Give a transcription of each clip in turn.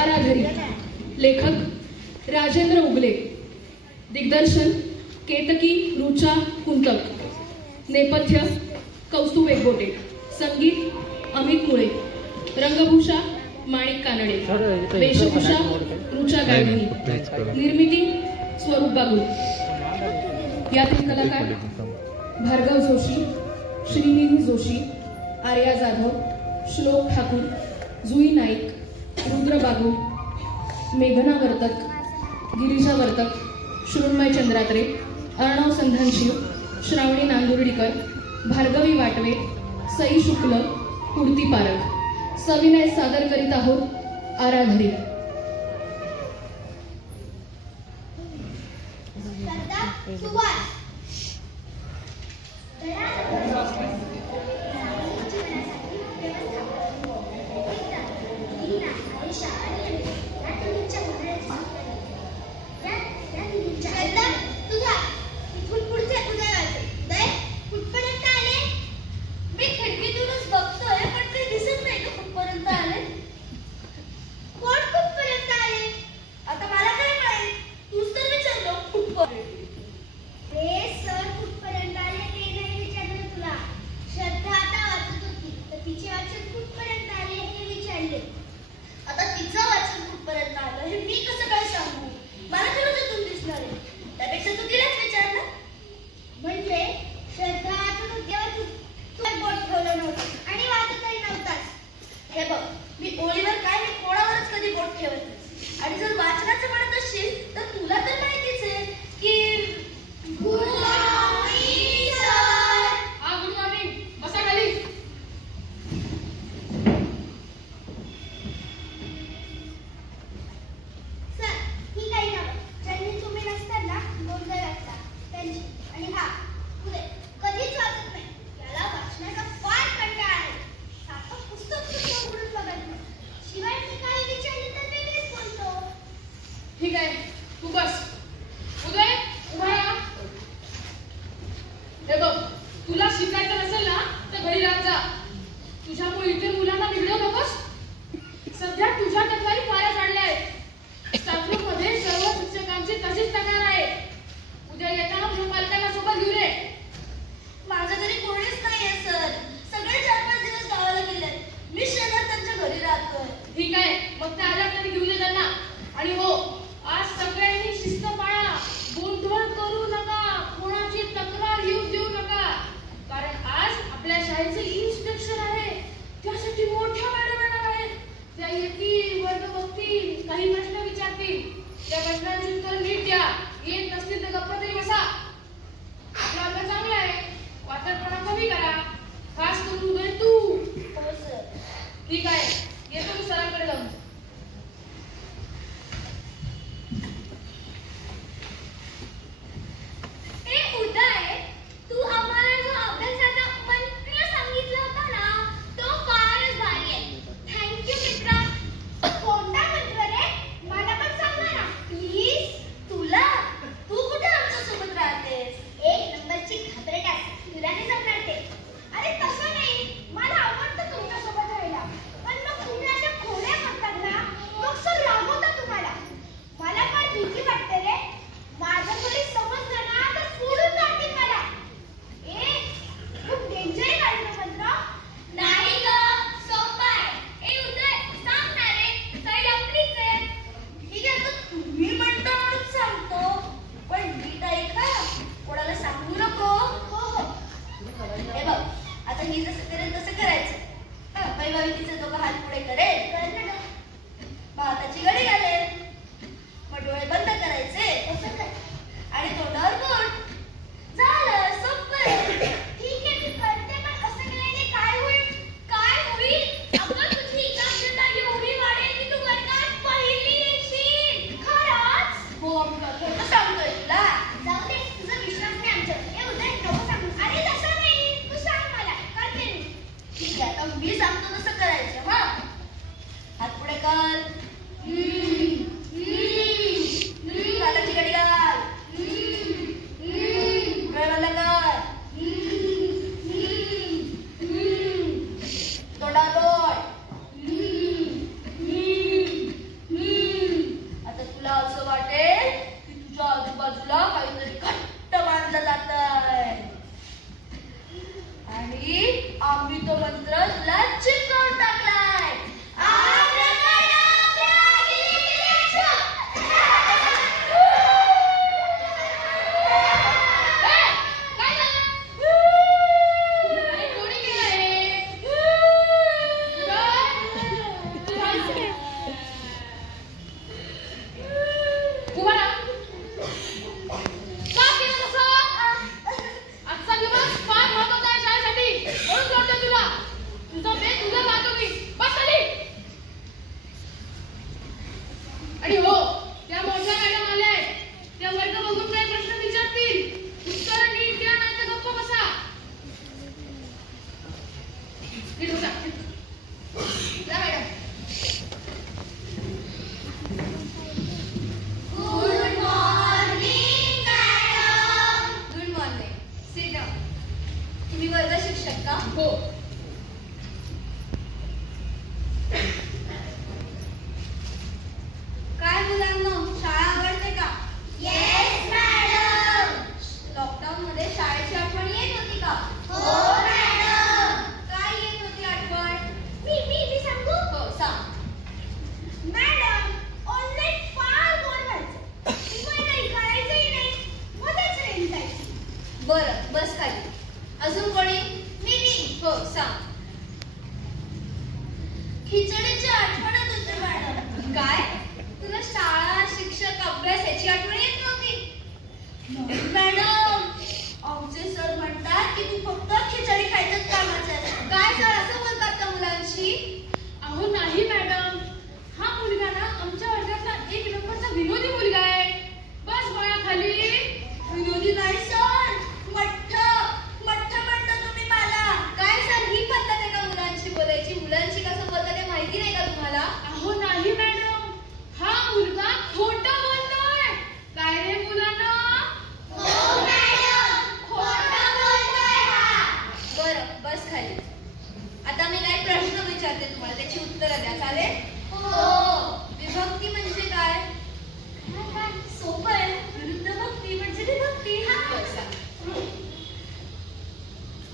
आराधरी. लेखक राजेंद्र उगले. दिग्दर्शन केतकी रुचा कुंतक. नेपथ्य कौस्तुभ एकबोटे. संगीत अमित मुळे. रंगभूषा माणिक कानडे. वेशभूषा रुचा गायधनी. निर्मिती स्वरूप बागुल. यातील कलाकार भार्गव जोशी, श्रीनिधी जोशी, आर्या जाधव, श्लोक ठाकूर, जुई नाईक, रुद्र बागुल, मेघना वर्तक, गिरिजा वर्तक, श्रुन्मय चंद्रात्रे, अर्णव संधानशीव, श्रावणी नांदुर्डीकर, भार्गवी वाटवे, सई शुक्ल, कुर्ती पारख. सविनय सादर करीत आहोत आराधरी. मॅडम, आमचे सर म्हणतात की तू फक्त खिचडी खायचंच कामाचं आहे. काय सर असं बोलतात का मुलांशी? अहो नाही मॅडम, हा मुलगा ना आमच्या वर्गातला एक नंबरचा विनोदी मुलगा आहे. बस बळा खाली. विनोदी नाही सर, मठ्ठ म्हणता तुम्ही मला. काय सर, ही पद्धत आहे का मुलांशी बोलायची? मुलांशी कसं बोलतात ते माहिती नाही का तुम्हाला? अहो नाही मॅडम, हा मुलगा खोटं बोलतोय. काय रे मुलांना? हो मॅडम, खोटं बोलतोय हा. बरं, बस खाली. आता मी काही प्रश्न विचारते तुम्हाला, त्याची उत्तरं द्या. चालेल? हो. विभक्ती म्हणजे काय? सोपं आहे. विरुद्ध भक्ती म्हणजे विभक्ती.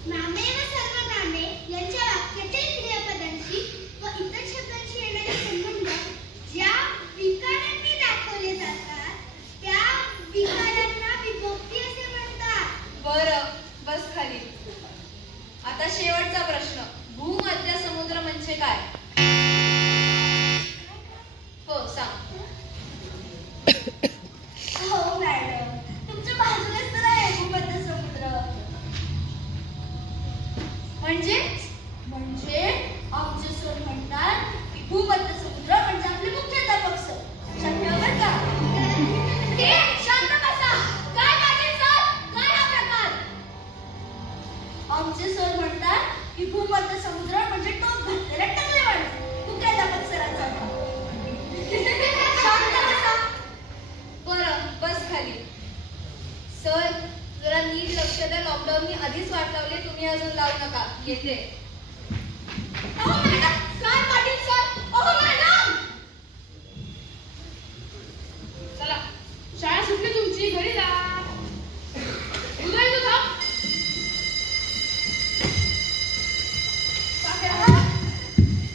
नामे व सर्वनामे यांच्या वाक्यातील क्रियापदांशी व इतर शब्दांशी येणारे संबंध ज्या विकारांनी दाखवले जातात त्या विकारांना विभक्ती असे म्हणतात. बरं, बस खाली. आता शेवटचा प्रश्न. भूमध्य समुद्र म्हणजे काय? हो, सांग. हो मॅडम, तुमच्या बाजूलाच तर आहे भूमध्य समुद्र. म्हणजे आमचे सर म्हणतात की भूमध्य समुद्र म्हणजे आपले मुख्याध्यापक सर. बरं का? शांत बसा. काय पाटील सर, काय हा प्रकार? आमचे सर म्हणतात की भूमध्य समुद्र म्हणजे टोक घातलेला टकलेवाड मुख्याध्यापक सरांचा. शांत बसा. बरं, बस खाली. सर, जरा नीट लक्ष द्या. लॉकडाऊननी आधीच वाट लावली, तुम्ही अजून लावू नका. येते. अहो मॅडम, काय पाटील सर? अहो मॅडम. चला, शाळा सुटली तुमची, घरी जा. उदय तू थांब.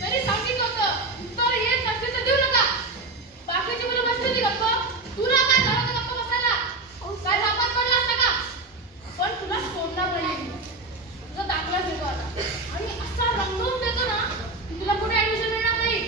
तरी सांगितलं होतं, उत्तर येत नसतील तर देऊ नका. बाकीची मुलं बसली होती गप्प. तुला काय झालं होतं गप्प बसायला? काय नापास पडला असता का? पण तुला सोडणार नाही. तुझा दाखला देतो आता. आणि असा रंगवून देतो ना की तुला कुठे ऍडमिशन मिळणार नाही.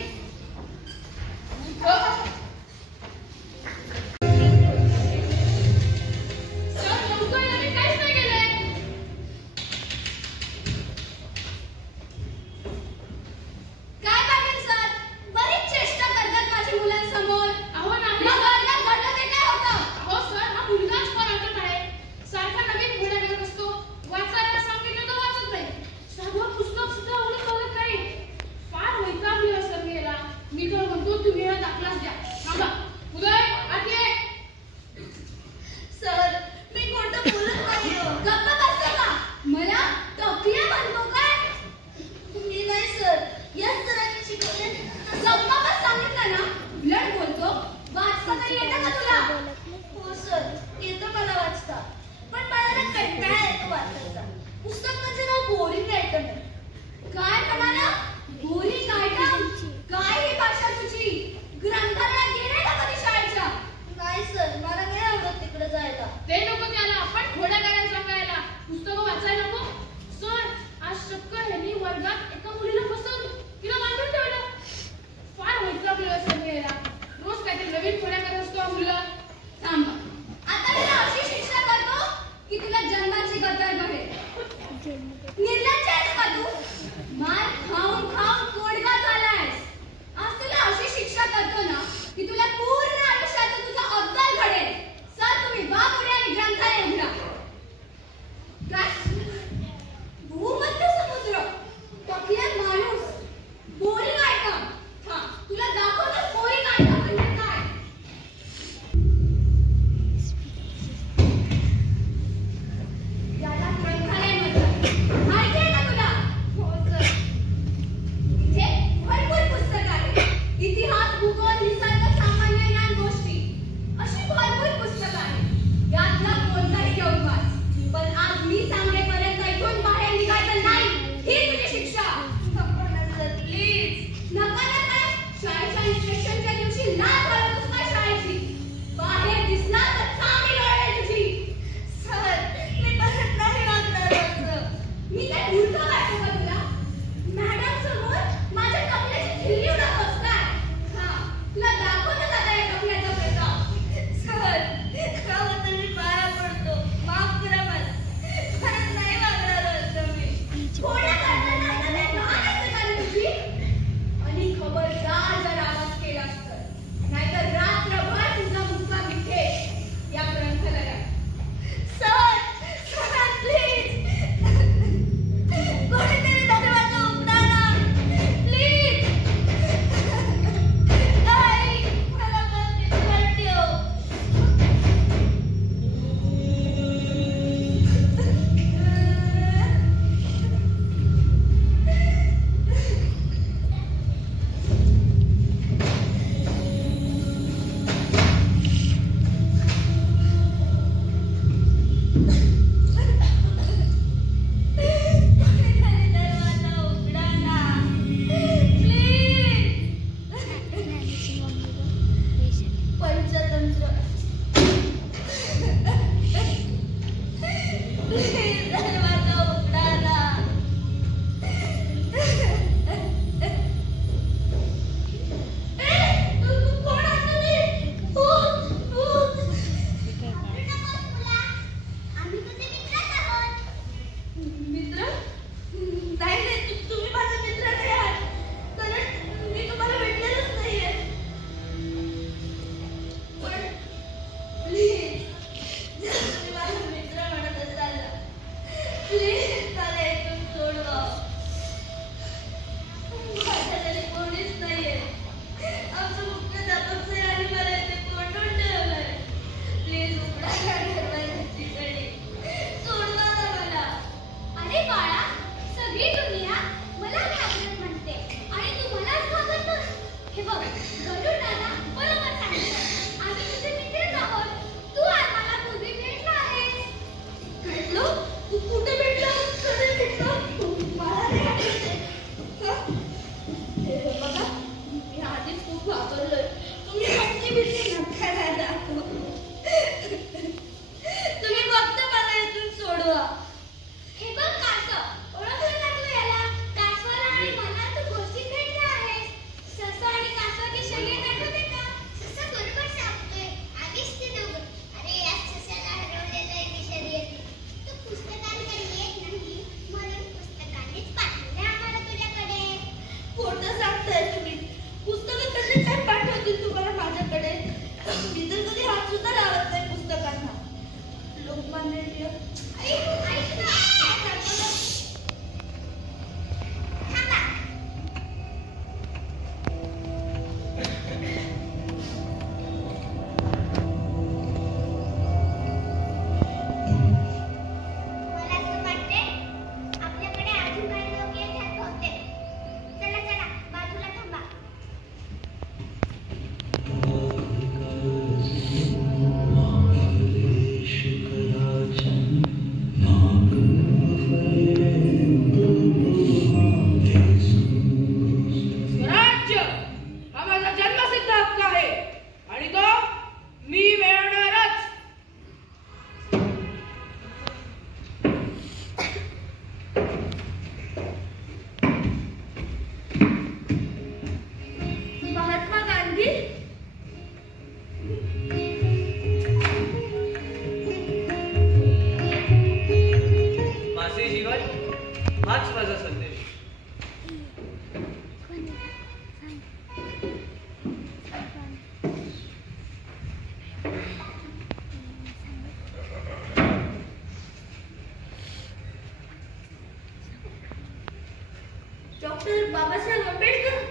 बाबासाहेब आंबेडकर.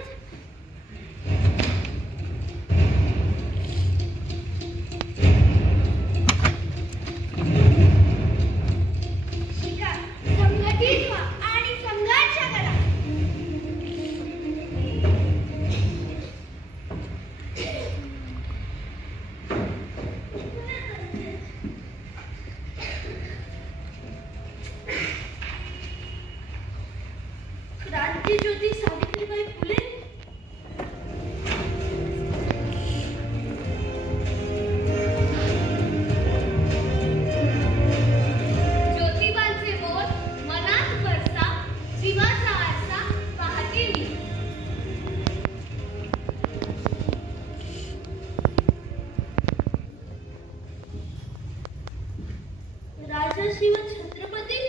शिका, संघटित व्हा आणि संघर्ष करा. क्रांतीज्योती सावित्रीबाई फुले. ज्योतिबांचे बोल मनात बरसा, जीवाचा आरसा पाहते मी. राजर्षी व छत्रपती.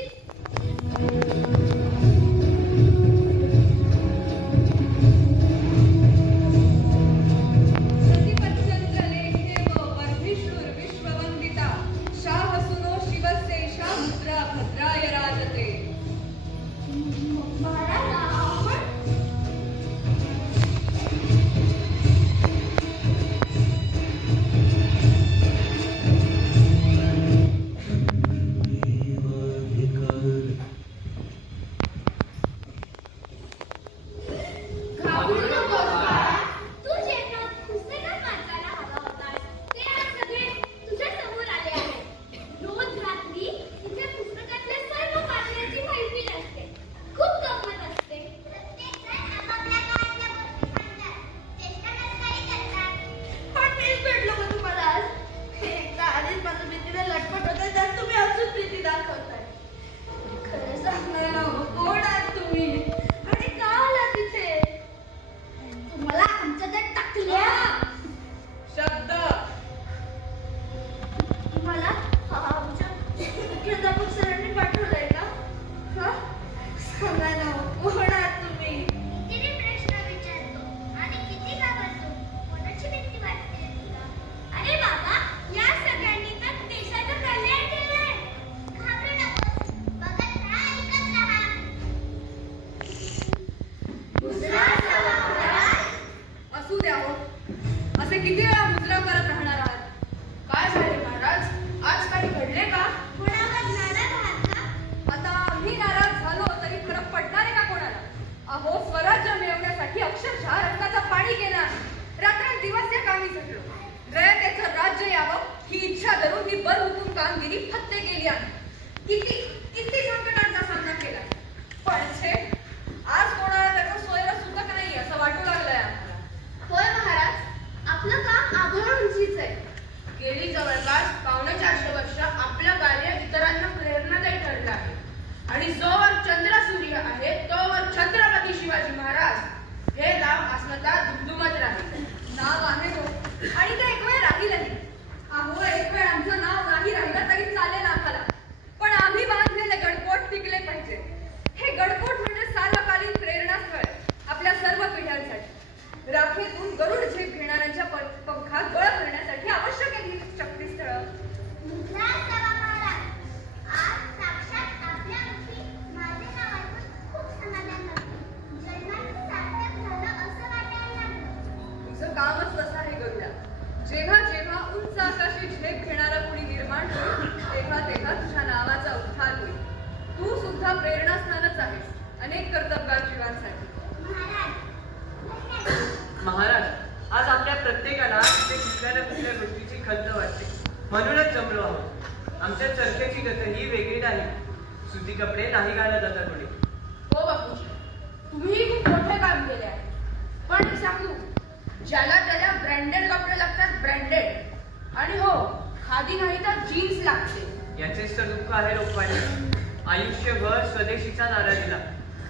आयुष्यभर स्वदेशीचा नारा दिला.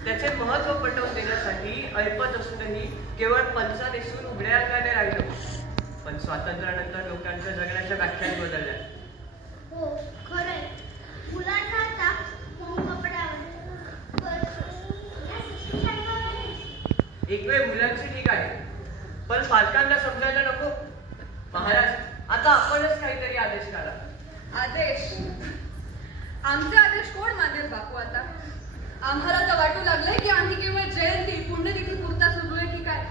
त्याचे महत्व पटवून देण्यासाठी ऐपत असूनही केवळ पंचा नेसून उघड्या अंगाने राहिलो. पण स्वातंत्र्यानंतर लोकांच्या जगण्याच्या व्याख्यात बदलल्या. हो खरंय. मुलांना आता मऊ कपड्यावर एक वेळ मुलांची ठीक आहे, पण पालकांना समजायला नको. महाराज, आता आपणच काहीतरी आदेश काढा. आदेश? आमचे आदेश कोण मानेल बापू? आता आम्हाला तर वाटू लागलंय की आम्ही केवळ जयंती पुण्यतिथी पुरताच उरलोय की काय.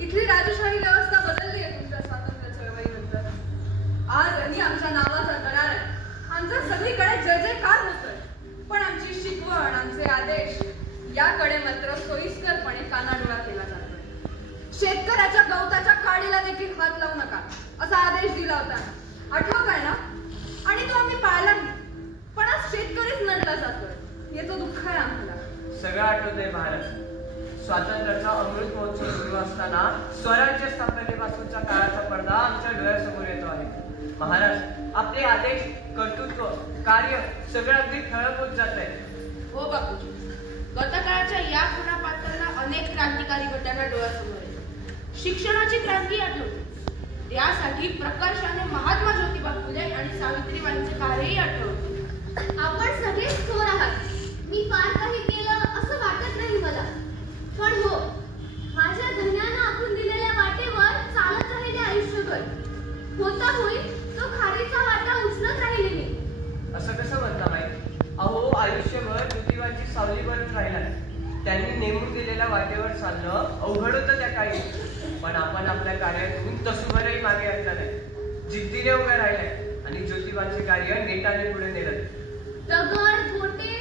इथली राजशाही व्यवस्था बदलली आहे तुमच्या स्वातंत्र्य चळवळीनंतर. आजही आमच्या नावाचा दरार आहे. आमचा सगळीकडे जय जयकार होतोय. पण आमची शिकवण, आमचे आदेश याकडे मात्र सोयीस्करपणे कानाडोळा केला जातोय. शेतकऱ्याच्या गवताच्या काडीला देखील हात लावू नका असा आदेश दिला होता, आठवत आहे ना? आणि तो आम्ही पाळलाही. पण आज शेतकरीच नडला जातोय. याचं दुःख आहे आम्हाला. सगळं आठवतंय महाराज. स्वातंत्र्याचा अमृत महोत्सव सुरू असताना स्वराज्य स्थापनेपासूनचा काळाचा पडदा आमच्या डोळ्यासमोर येतो आहे. महाराज, आपले आदेश, कर्तृत्व, कार्य सगळं अगदी ठळक होत जात आहे. हो बापूजी, गतकाळाच्या या खुणा पात्रांना अनेक क्रांतिकारी घटना डोळ्यासमोर येतात. शिक्षणाची क्रांती आठवते. त्यासाठी प्रकर्षाने महात्मा ज्योतिबा फुले आणि सावित्रीबाईंचे कार्यही आठवते. आपण सगळेच थोर आहात. मी फार काही केलं असं वाटत नाही मला. पण हो, माझ्या धन्यानं आपण दिलेल्या वाटेवर चालत राहिले आयुष्यभर. होता होईल तो खारीचा वाटा उचलत राहिले मी. असं कसं म्हणता बाई? अहो, आयुष्यभर ज्योतिबांची सावली बनत राहिला. त्यांनी नेमून दिलेल्या वाटेवर चालणं अवघड होतं त्या काळी. पण आपण आपल्या कार्यातून तसूभरही मागे हटला नाही. जिद्दीने उभे राहिले आणि ज्योतिबांचे कार्य नेटाने पुढे नेलं. दगड, गोटे,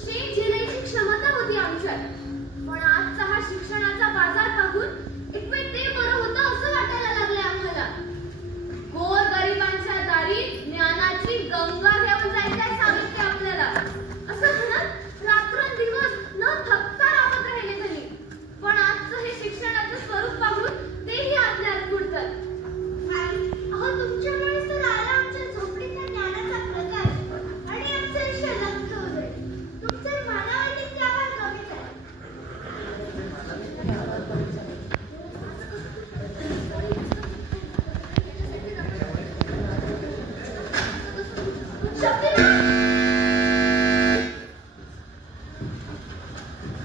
शेत झेलायची क्षमता होती आमच्यात. पण आजचा हा शिक्षणाचा बाजार पाहून एक वेळ ते बरं होतं असं वाटायला लागले आम्हाला. गोर गरिबांच्या दारी ज्ञानाची गंगा घेऊन जायचंय सावित्री आपल्याला असं म्हणत रात्रंदिवस न थकता राबत राहिले त्यांनी. पण आजचं हे शिक्षणाचं स्वरूप पाहून तेही आपल्याला पुरतात. अहो, तुमच्या वेळेस तर आला आमच्या झोपडीतल्या ज्ञानाचा प्रकाश आणि आमचं आयुष्य लख्ख होतंय. तुमचे मानावरती आभार कमीच आहे.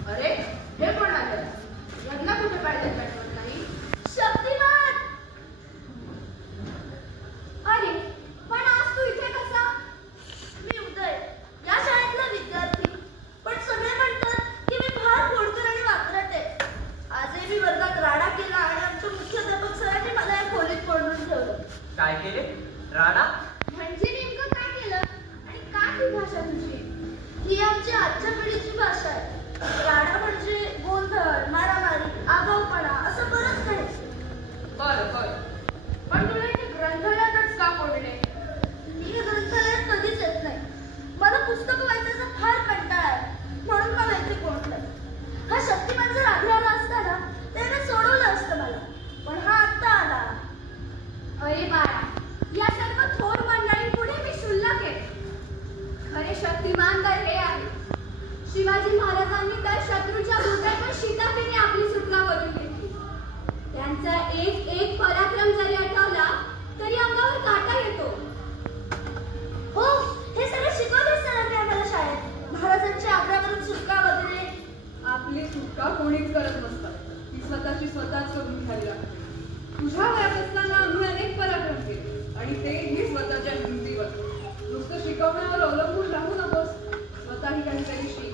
अरे, हे कोण आलं? यांना कुठे पाहिलं आठवत नाही. शक्तिमान! अरे, पण आज तू इथे कसा? मी उदय, या शाळेतला विद्यार्थी. पण सगळे म्हणतात की मी फार खोडकर आणि वात्रट आहे. आजही मी वर्गात राडा केला आणि आमच्या मुख्याध्यापक सरांनी मला या खोलीत कोंडून ठेवलं. काय केले? राडा? म्हणजे नेमकं काय केलं आणि काय ही भाषा तुझी? ही आमच्या आजच्या पिढीची भाषा आहे. राडा म्हणजे गोंधळ, मारामारी, आगाऊपणा असं बरंच काही. बरं. पण तुला इथे ग्रंथालयातच का कोंडले? मी ग्रंथालयात कधीच येत नाही. मला पुस्तकं वाचायचा फार कंटाळा आहे. म्हणून मला इथे कोंडलं. हा शक्तिमान जर आग्रहाला असता ना त्याने सोडवलं असतं मला. पण हा आत्ता आला. अरे बाळा, या सर्व थोर मंडळींपुढे मी क्षुल्लक आहे. खरे शक्तिमान तर हे आहे. शिवाजी महाराजांनी तर शत्रूच्या बुद्ध्यावर शिताफीने आपली सुटका करून घेतली. त्यांचा एक एक पराक्रम जरी आठवला तरी अंगावर काटा येतो. हो, हे सगळं शिकवले सरांनी आम्हाला शाळेत. महाराजांच्या आग्रहावरून सुटका वगैरे. आपली सुटका कोणीच करत नसतात. ती स्वतःची स्वतःच करून घ्यावी लागते. तुझ्या वयात असताना आम्ही अनेक पराक्रम केले आणि तेही स्वतःच्या हिमतीवर. नुसतं शिकवण्यावर अवलंबून राहू नकोस. स्वतःही काहीतरी शिक.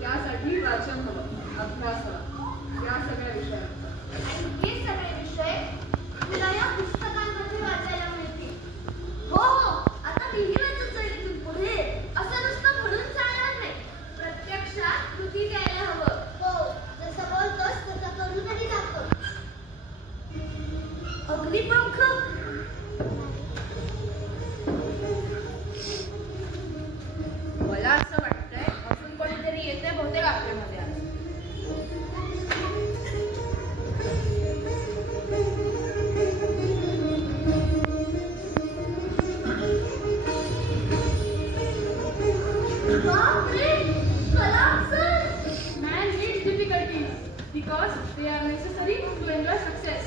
त्यासाठी वाचन हवं, अभ्यास हवा, या सगळ्या विषयांचा. आणि हे सगळे विषय तुला या पुस्तकांमध्ये वाचायला मिळतील. हो, आता मीही वाचत जाईल इथून पुढे. असं नुसतं म्हणून चालणार नाही. प्रत्यक्षात कृती द्यायला हवं. हो, जसं बोलतोस तसं करूनही दाखव. अग्निपंख. मला असं वाटतंय अजून कोणीतरी येते बहुतेक आपल्यामध्ये आज. बापरे, Kalam sir. Man meets difficulties because they are necessary to enjoy success.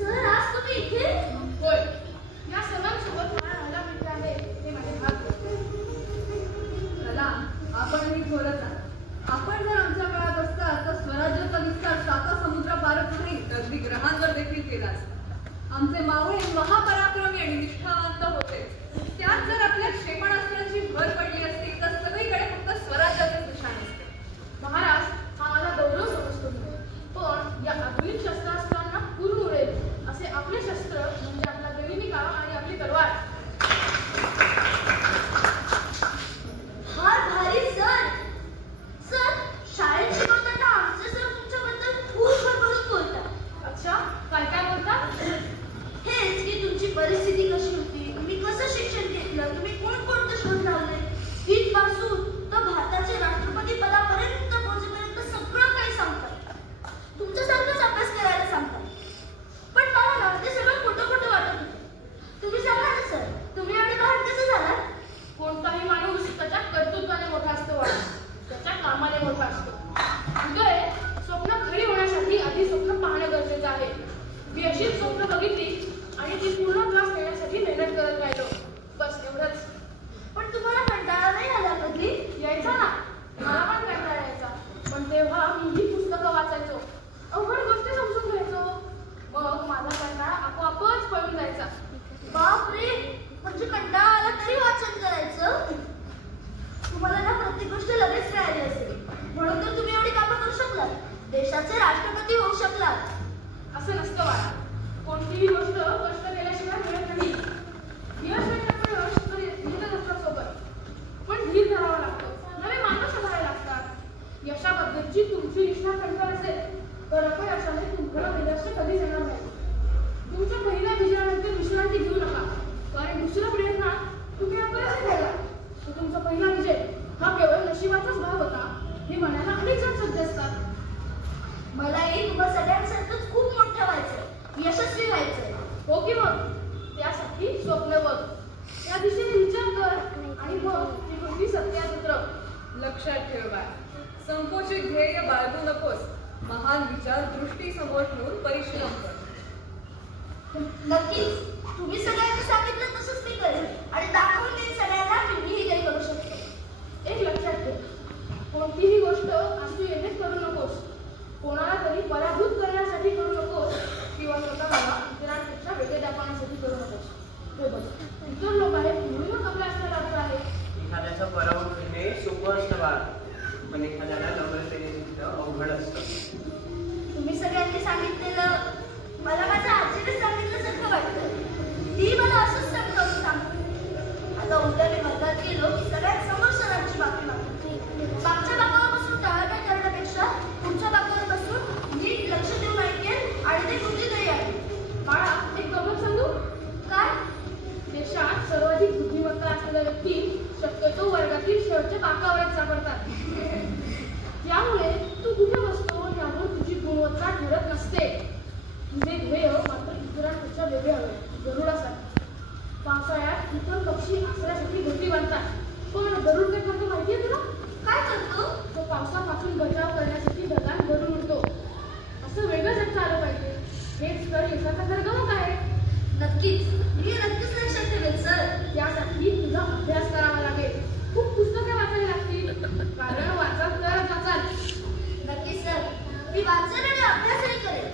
Sir, आज तुम्ही इथे? होय, या सर्वांसोबत मला राहायला मिळते आहे हे माझे भाग्य. कलाम, आपणही थोरच आहात. आपण जर आमच्या काळात असतात तर स्वराज्याचा विस्तार 7 समुद्र पारच नाही तर अगदी ग्रहांवर देखील केला असता. आमचे मावळे महापराक्रमी आणि निष्ठावंत होते. त्यात जर आपल्या क्षेपणास्त्राची भर पडली असती तर सगळीकडे फक्त स्वराज्याचे निशाण असते. हे म्हणायला अनेक जण सध्या असतात. मलाही तुम्हा सगळ्यांसारखंच खूप मोठं व्हायचंय, यशस्वी व्हायचंय. हो की मग त्यासाठी स्वप्न बघ, त्या दिशेने विचार कर आणि मग ती गोष्टी सत्यात उतरव. लक्षात ठेव बाळ, संकोचित ध्येय बाळगू नकोस. महान विचार दृष्टी समोर ठेवून परिश्रम कर. नक्कीच तुम्ही सगळ्यांनी सांगितलं तसंच मी करेन आणि दाखवून देईन सगळ्यांना की मीही काही करू शकते. एक लक्षात ठेव, कोणतीही गोष्ट असू येणेच करू नकोस. कोणाला तरी पराभूत करण्यासाठी करू नकोस किंवा स्वतःला इतरांपेक्षा वेगळे दाखवण्यासाठी करू नकोस. हे बघ, इतर लोक आहेत म्हणून आपल्या असण्याला अर्थ आहे. एखाद्याचा पराभव करणे सोपं असतं बाळ, पण एखाद्याला नम्रतेने तिथं अवघड असतं. तुम्ही सगळ्यांनी सांगितलेलं मला माझ्या आजीने सांगितल्यासारखं वाटतं. ती मला असंच सांगते. आता उद्या मी वर्गात गेलो की सगळ्यांसमोर सरांची माफी मागते. मागच्या बाकावर बसून टाळाटाळ करण्यापेक्षा तुमच्या बाकावर बसून नीट लक्ष देऊन ऐकेल आणि ते बुद्धिदायी आहे. बाळा, एक गंमत सांगू? काय? देशात सर्वाधिक बुद्धिमत्ता असलेल्या व्यक्ती शक्यतो वर्गातील शेवटच्या बाकावरच सापडतात. त्यामुळे तू कुठे बसतो यावर तुझी गुणवत्ता ठरत नसते. तुझे ध्येय मात्र इतरांपेक्षा वेगळे हवे, गरुडासाठी. पावसाळ्यात इतर पक्षी आश्रयासाठी घरटी बांधतात, पण गरुड काय करतो माहितीये तुला? काय करतो? तो पावसापासून बचाव करण्यासाठी ढगात गरुड उडतो. असं वेगळं जगता आलं पाहिजे. हेच तर यशाचा खरं गमक आहे. नक्कीच मी नक्कीच लक्षात ठेवेल सर. त्यासाठी तुला अभ्यास करावा लागेल. खूप पुस्तकं वाचावी लागतील, कारण वाचत तरच वाचाल. नक्कीच सर, मी वाचन आणि अभ्यासही करेन.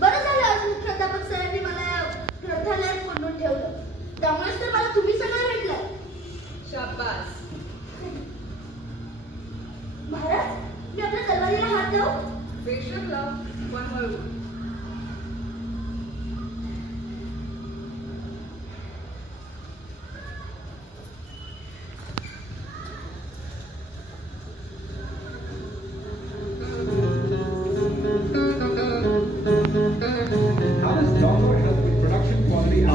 बरं झालं आज मुख्याध्यापक सरांनी मला या ग्रंथालयात कोंडून ठेवलं. त्यामुळेच तर मला तुम्ही सगळं भेटलं. शाबास. महाराज, मी आपल्या तलवारीला हात लावू? बेशक लाव, पण हळू.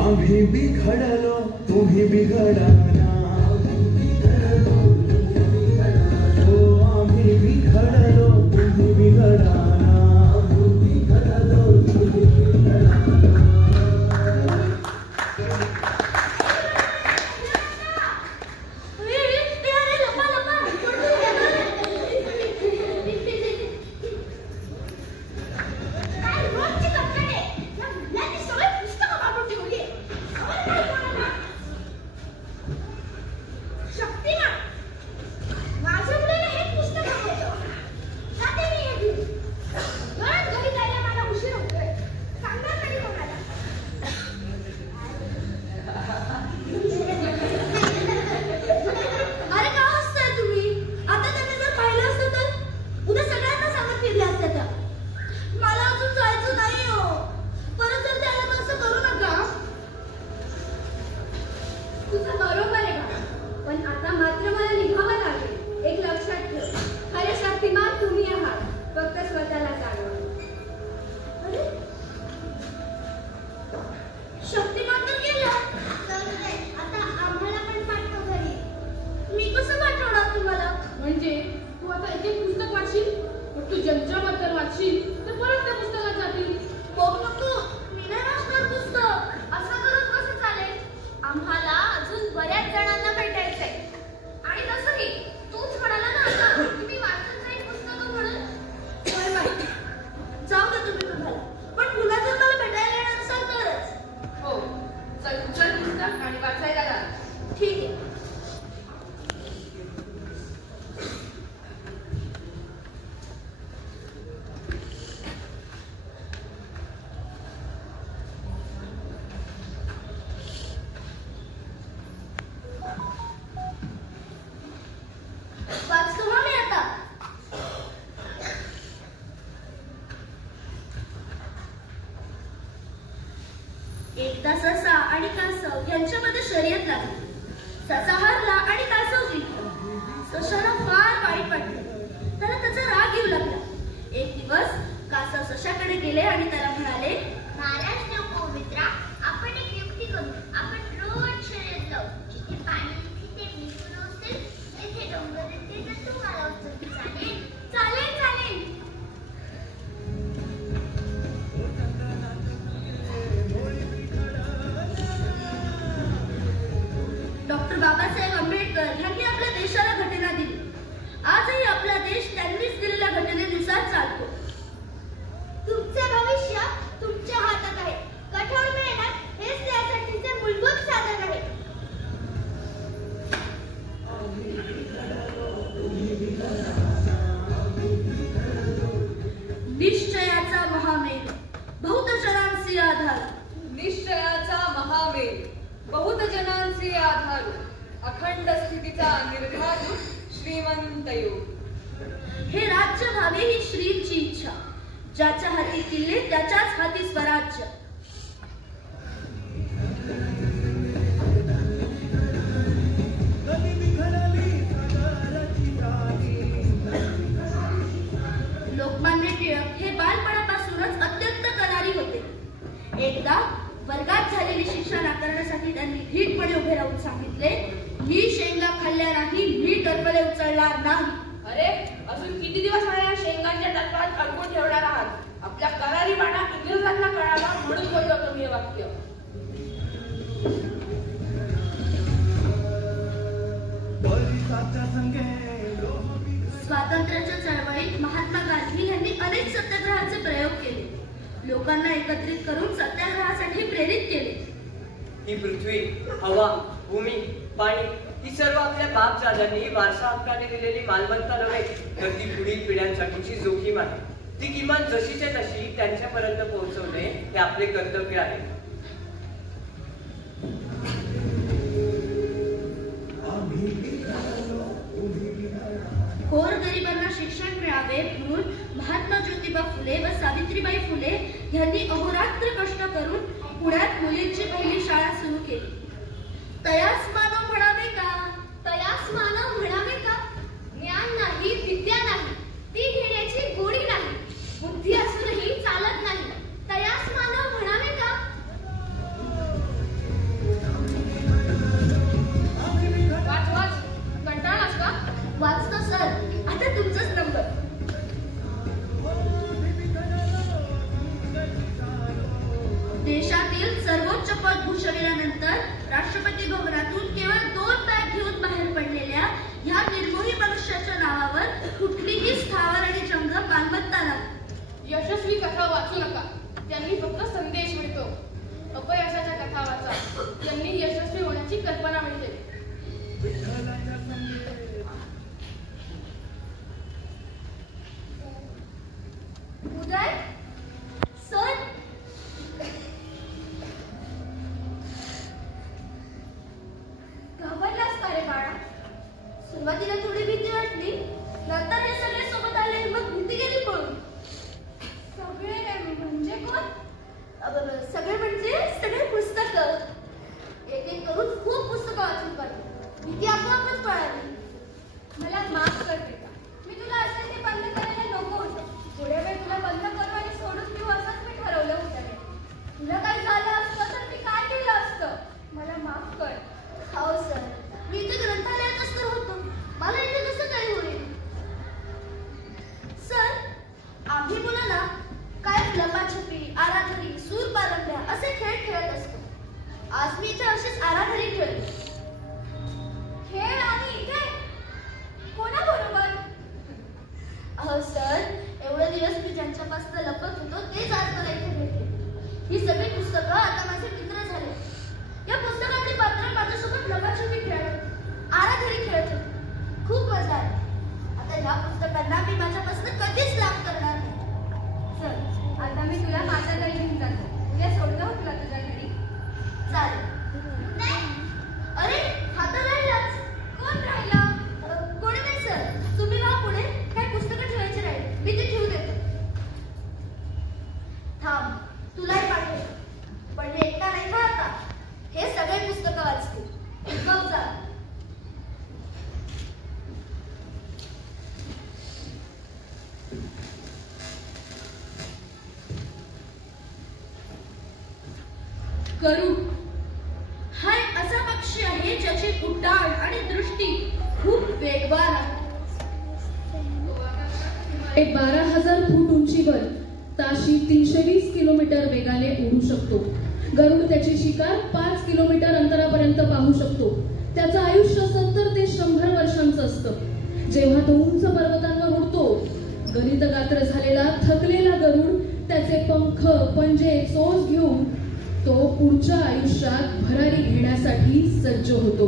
आम्ही बिघडलो तुम्ही बिघडा ना, हो आम्ही बिघडलो तुम्ही बिघडा ना. एकदा ससा आणि कासव यांच्यामध्ये शर्यत लागली. ससा हा डॉक्टर बाबासाहेब आंबेडकर यांनी आपल्या देशाला घटना दिली. आजही आपला देश त्यांनीच दिलेल्या घटनेनुसार चालतो. तुमचे भविष्य तुमच्या हातात आहे. कठोर मेहनत हेच त्यासाठीचे मूलभूत साधन आहे. निश्चयाचा महामेघ बहुतजनांचे आधार. निश्चयाचा महामेघ बहुतजनांचे आधार. अखंड स्थितीचा निर्धारू श्रीमंत योग. हे राज्य व्हावे ही श्रींची इच्छा. ज्याच्या हाती किल्ले त्याच्याच हाती स्वराज्य. लोकमान्य टिळक हे बालपणापासूनच अत्यंत करारी होते. एकदा वर्गात झालेली शिक्षा नाकारण्यासाठी त्यांनी धीटपणे उभे राहून सांगितले, मी शेंगा खाल्ल्या नाही, मी टरफले उचलणार नाही. अरे अजून किती दिवस या शेंगांच्या टरफलात अडकून ठेवणार आहात? आपल्या करारी बाणा इंग्रजांना कळावा म्हणून बोललो तुम्ही हे वाक्य. स्वातंत्र्याच्या चळवळीत महात्मा गांधी यांनी अनेक सत्याग्रहाचे प्रयोग केले. लोकांना एकत्रित करून सत्याग्रहासाठी प्रेरित केले. ही पृथ्वी, हवा, भूमी, पाणी ही सर्व आपल्या बापदादांनी वारसा हक्काने दिलेली मालमत्ता नव्हे, तर ती पुढील पिढ्यांसाठीची जोखीम आहे. ती किमान जशीच्या तशी त्यांच्यापर्यंत पोहोचवणे हे आपले कर्तव्य आहे. गोरगरिबांना शिक्षण मिळावे म्हणून महात्मा ज्योतिबा फुले व सावित्रीबाई फुले यांनी अहोरात्र कष्ट करून पुण्यात मुलींची पहिली शाळा सुरू केली. तयास मानव म्हणावे का? तयास मानव म्हणावे का? ज्ञान नाही, विद्या नाही, ती घेण्याची गोडी नाही, बुद्धी असूनही चालत नाही. तयास मानव म्हणावे का? वाच वाच, कंटाळलास का? वाचतो सर, आता तुमचाच नंबर. देशातील सर्वोच्च पद भूषविल्यानंतर राष्ट्रपती भवनातून केवळ 2 बॅग घेऊन बाहेर पडलेल्या ह्या निर्मोही मनुष्याच्या नावावर कुठलीही स्थावर आणि जंगम मालमत्ता नाही. यशस्वी कथा वाचू नका, त्यांनी फक्त संदेश मिळतो. अपयशाच्या कथा वाचा, त्यांनी यशस्वी होण्याची कल्पना मिळते. उदय सर, घाबरलास का रे बाळा? सुरुवातीला थोडी भीती वाटली, नंतर हे सगळे सोबत आले मग भीती गेली पळून. सगळे म्हणजे कोण? सगळे म्हणजे सगळे पुस्तकं. एक एक करून खूप पुस्तकं वाचून काढली. भीती आपोआपच पळाली. मला माफ कर बेटा, मी तुला असं ते बंद करायला नको होतं. थोड्या वेळ तुला बंद करू आणि सोडून देऊ असंच मी ठरवलं होतं. तुला काही झालं असतं तर मी काय केलं असतं? मला माफ कर. हो सर, मी इथे ग्रंथालयातच तर होतो, मला इथे कसं काही होईल? सर, आम्ही मुलांना काय लपाछपी, आराधरी, सूर पारंब्या असे खेळ खेळत असतो. आज मी इथे असेच आराधरी खेळतो. खेळ आणि इथे कोणाबरोबर? अहो सर, एवढे दिवस मी ज्यांच्यापासून लपत होतो तेच आज मला इथे भेटले. ही सगळी पुस्तकं आता माझे मित्र झाले. या पुस्तकातली पात्र माझ्यासोबत लपाछपी खेळत, आराधरी खेळत होती. खूप मजा आली. आता या पुस्तकांना मी माझ्यापासून कधीच लाभ करणार नाही. चल, आता मी तुला माझ्या घरी घेऊन जातो. उद्या सोडलं हो तुला तुझ्या घरी. चालेल. अरे, हा तर राहिलाच. कोण राहिला? कोणी नाही सर, तुम्ही वा पुढे. काय पुस्तकं ठेवायची राहील, मी ते ठेवू देतो. थांब, तुलाही पाठवतो. पण मी एकटा नाही का आता? हे सगळे पुस्तकं वाचतील. बघ जा. गरुड हा एक असा पक्षी आहे ज्याची उड्डाण आणि दृष्टी खूप वेगवान आहे. 12,000 फूट उंचीवर ताशी 320 किलोमीटर वेगाने उडू शकतो. गरुड त्याची शिकार 5 किलोमीटर अंतरापर्यंत पाहू शकतो. त्याचं आयुष्य 70 ते 100 वर्षांचं असतं. जेव्हा तो उंच पर्वतांवर उडतो, गणितगात्र झालेला थकलेला गरुड त्याचे पंख पंजे चोच घेऊन तो पुढच्या आयुष्यात भरारी घेण्यासाठी सज्ज होतो.